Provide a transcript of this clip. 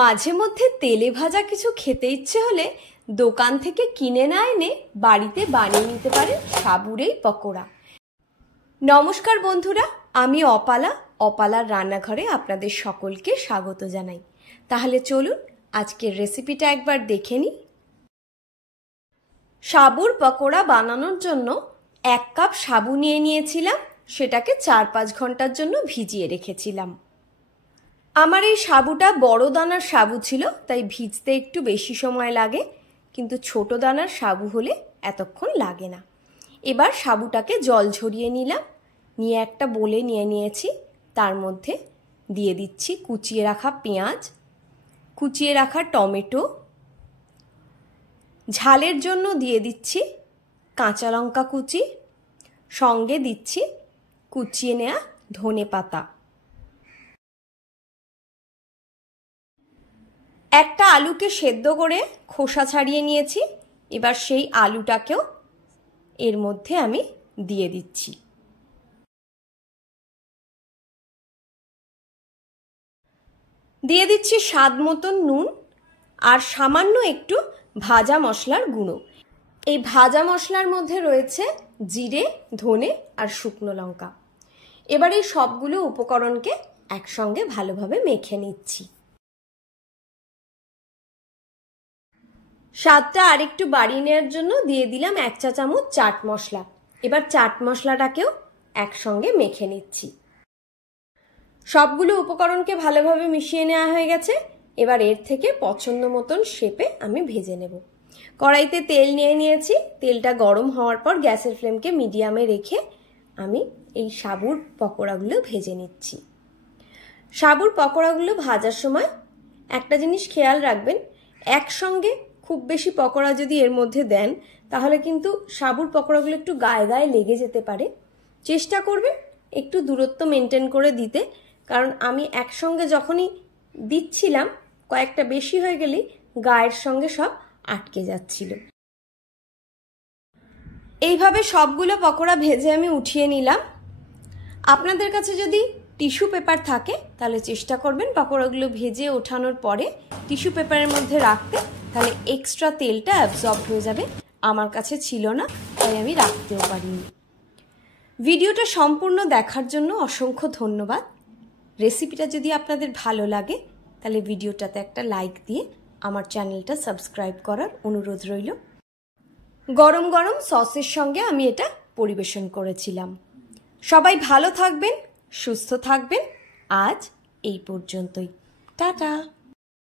মাঝে মধ্যে তেলে ভাজা কিছু খেতে ইচ্ছে হলে দোকান থেকে কিনে না এনে বাড়িতে বানিয়ে নিতে পারেন সাবুর এই পকোড়া। নমস্কার বন্ধুরা, আমি অপালার রান্নাঘরে আপনাদের সকলকে স্বাগত জানাই। তাহলে চলুন আজকের রেসিপিটা একবার দেখে নিই। সাবুর পকোড়া বানানোর জন্য 1 কাপ সাবু নিয়ে নিয়েছিলাম, সেটাকে 4-5 ঘন্টার জন্য ভিজিয়ে রেখেছিলাম। আমার এই সাবুটা বড় দানার সাবু ছিল, তাই ভিজতে একটু বেশি সময় লাগে, কিন্তু ছোট দানার সাবু হলে এতক্ষণ লাগে না। এবার সাবুটাকে জল ঝরিয়ে নিলাম, নিয়ে একটা বোলে নিয়ে নিয়েছি। তার মধ্যে দিয়ে দিচ্ছি কুচিয়ে রাখা পেঁয়াজ, কুচিয়ে রাখা টমেটো, ঝালের জন্য দিয়ে দিচ্ছি কাঁচা লঙ্কা কুচি, সঙ্গে দিচ্ছি কুচিয়ে নেওয়া ধনে পাতা। একটা আলুকে সেদ্ধ করে খোসা ছাড়িয়ে নিয়েছি, এবার সেই আলুটাকেও এর মধ্যে আমি দিয়ে দিচ্ছি। দিয়ে দিচ্ছি স্বাদ মতন নুন আর সামান্য একটু ভাজা মশলার গুঁড়ো। এই ভাজা মশলার মধ্যে রয়েছে জিরে, ধনে আর শুকনো লঙ্কা। এবার এই সবগুলো উপকরণকে একসঙ্গে ভালোভাবে মেখে নিচ্ছি। স্বাদটা আরেকটু বাড়িয়ে নেওয়ার জন্য দিয়ে দিলাম 1 চা চামচ চাট মশলা। এবার চাট মশলাটাকেও একসঙ্গে মেখে নিচ্ছি। সবগুলো উপকরণকে ভালোভাবে মিশিয়ে নেওয়া হয়ে গেছে। এবার এর থেকে পছন্দ মতন শেপে আমি ভেজে নেব। কড়াইতে তেল নিয়ে নিয়েছি, তেলটা গরম হওয়ার পর গ্যাসের ফ্লেমকে মিডিয়ামে রেখে আমি এই সাবুর পকোড়াগুলো ভেজে নিচ্ছি। সাবুর পকোড়াগুলো ভাজার সময় একটা জিনিস খেয়াল রাখবেন, একসঙ্গে খুব বেশি পকোড়া যদি এর মধ্যে দেন তাহলে কিন্তু সাবুর পকোড়াগুলো একটু গায়ে গায়ে লেগে যেতে পারে। চেষ্টা করবেন একটু দূরত্ব মেনটেন করে দিতে, কারণ আমি একসঙ্গে যখনই দিচ্ছিলাম কয়েকটা বেশি হয়ে গেলেই গায়ের সঙ্গে সব আটকে যাচ্ছিল। এইভাবে সবগুলো পকোড়া ভেজে আমি উঠিয়ে নিলাম। আপনাদের কাছে যদি টিস্যু পেপার থাকে তাহলে চেষ্টা করবেন পকোড়াগুলো ভেজে ওঠানোর পরে টিস্যু পেপারের মধ্যে রাখতে, তাহলে এক্সট্রা তেলটা অ্যাবজর্ব হয়ে যাবে। আমার কাছে ছিল না, তাই আমি রাখতেও পারিনি। ভিডিওটা সম্পূর্ণ দেখার জন্য অসংখ্য ধন্যবাদ। রেসিপিটা যদি আপনাদের ভালো লাগে তাহলে ভিডিওটাতে একটা লাইক দিয়ে আমার চ্যানেলটা সাবস্ক্রাইব করার অনুরোধ রইল। গরম গরম সসের সঙ্গে আমি এটা পরিবেশন করেছিলাম। সবাই ভালো থাকবেন, সুস্থ থাকবেন। আজ এই পর্যন্তই। টাটা।